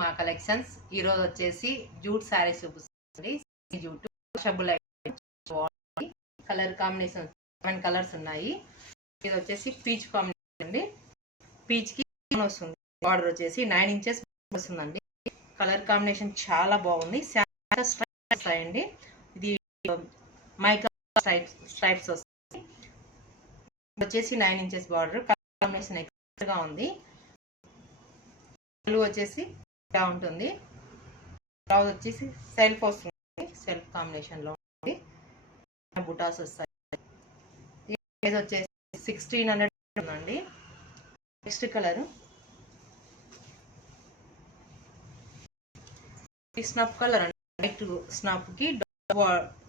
మా కలెక్షన్స్ ఈ రోజు వచ్చేసి జూట్ సారీస్ చూపిస్తుంది. Jute washable colour combination 7 colours ఉన్నాయి. ఇది వచ్చేసి పీచ్ కాంబినేషన్ అండి. పీచ్ కి వస్తుంది. బార్డర్ వచ్చేసి 9 ఇంచెస్ వస్తుందండి. కలర్ కాంబినేషన్ చాలా బాగుంది. అండి ఇది మైకా స్ట్రైప్స్ వస్తుంది. వచ్చేసి 9 inches border. Colour combination excellent గా ఉంది. పళ్ళు వచ్చేసి ఇలా ఉంటుంది. బ్లౌజ్ వచ్చేసి సెల్ఫ్ వస్తుంది. సెల్ఫ్ కాంబినేషన్ లో ఉంది. బుటాస్ వస్తాయి. ఇది వచ్చేసి 1600 ఉందండి. నెక్స్ట్ కలర్ స్నఫ్ కలర్ అండి. లైట్ స్నఫ్ కి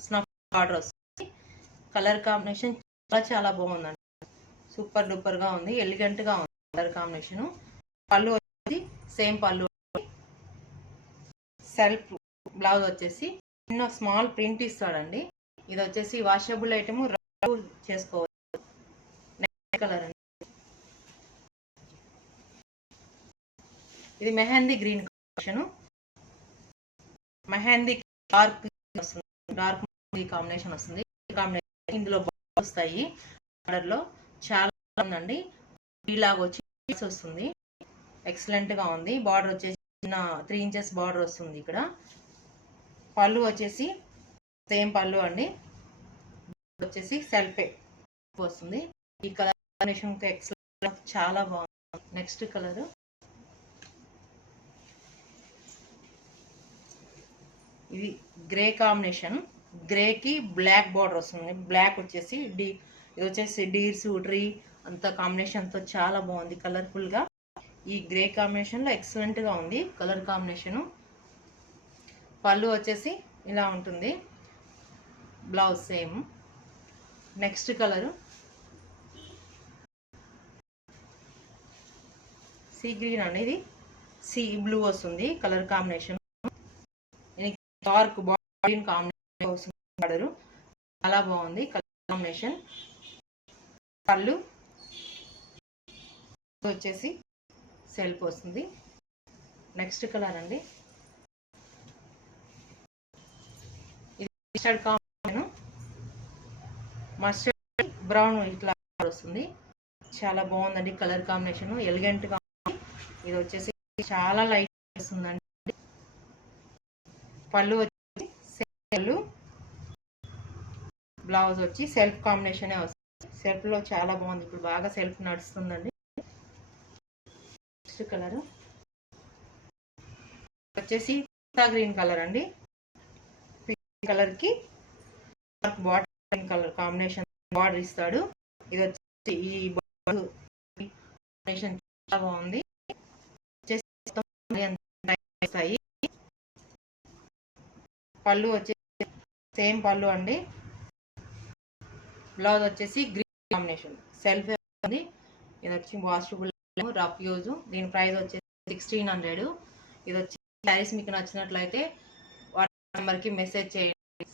స్నఫ్ బార్డర్ వస్తుంది. కలర్ కాంబినేషన్ చాలా బాగుందండి. సూపర్ డూపర్ గా ఉంది. ఎలిగెంట్ గా ఉంది కలర్ కాంబినేషన్. పళ్ళు వచ్చేసి సేమ్ పళ్ళు. సెల్ఫ్ బ్లౌజ్ వచ్చేసి చిన్న స్మాల్ ప్రింట్ ఇస్తాడండి. ఇది వచ్చేసి వాషబుల్ ఐటమ్ చేసుకోవచ్చు. నెక్స్ట్ కలర్ అండి. ఇది mehndi green combination. Mehndi dark వస్తుంది. డార్క్ కాంబినేషన్ వస్తుంది. ఇందులో వస్తాయి. కలర్ లో చాలా ఉందండి. ఇలాగ వచ్చి వస్తుంది. ఎక్సలెంట్ గా ఉంది. బార్డర్ వచ్చేసి 3 ఇంచెస్ బార్డర్ వస్తుంది. ఇక్కడ పళ్ళు వచ్చేసి సేమ్ పళ్ళు అండి. వచ్చేసి సెల్ఫే వస్తుంది. ఈ కలర్ కాంబినేషన్ ఎక్సలెంట్ చాలా బాగుంది. నెక్స్ట్ కలర్ ఇది గ్రే కాంబినేషన్. గ్రే కి బ్లాక్ బార్డర్ వస్తుంది. బ్లాక్ వచ్చేసి ఇది వచ్చేసి డీర్స్ ట్రీ అంత కాంబినేషన్ తో చాలా బాగుంది. కలర్ఫుల్ గా ఈ గ్రే కాంబినేషన్ లో ఎక్సలెంట్ గా ఉంది కలర్ కాంబినేషన్. పళ్ళు వచ్చేసి ఇలా ఉంటుంది. Blouse same. Next colour sea green అండి. ఇది సీ బ్లూ వస్తుంది. Colour combination dark green combination వస్తుంది. చాలా బాగుంది కలర్ కాంబినేషన్. పళ్ళు వచ్చేసి సెల్ఫ్ వస్తుంది. నెక్స్ట్ కలర్ అండి. ఇది మస్టర్డ్ కాంబినేషన్. మస్టర్డ్ బ్రౌన్ ఇట్లా వస్తుంది. చాలా బాగుందండి కలర్ కాంబినేషన్. ఎలిగెంట్ గా ఉంది. ఇది వచ్చేసి చాలా లైట్ వస్తుందండి. పళ్ళు వచ్చి పళ్ళు. బ్లౌజ్ వచ్చి సెల్ఫ్ కాంబినేషన్ వస్తుంది. సెల్ఫ్ లో చాలా బాగుంది. ఇప్పుడు బాగా సెల్ఫ్ నడుస్తుందండి. నెక్స్ట్ కలర్ వచ్చేసి గ్రీన్ కలర్ అండి. కలర్ కి dark bottle colour combination border ఇస్తాడు. ఇది వచ్చి ఈ కాంబినేషన్ చాలా బాగుంది. పళ్ళు వచ్చేసి సేమ్ పళ్ళు అండి. బ్లౌజ్ వచ్చేసి గ్రీన్ కాంబినేషన్ సెల్ఫ్ ఉంది. ఇది వచ్చి వాషబుల్ రఫ్ యూజ్. దీని ప్రైస్ వచ్చేసి 1600. ఇది వచ్చి సారీస్ మీకు నచ్చినట్లయితే వాట్సాప్ నెంబర్కి మెసేజ్ చేయండి.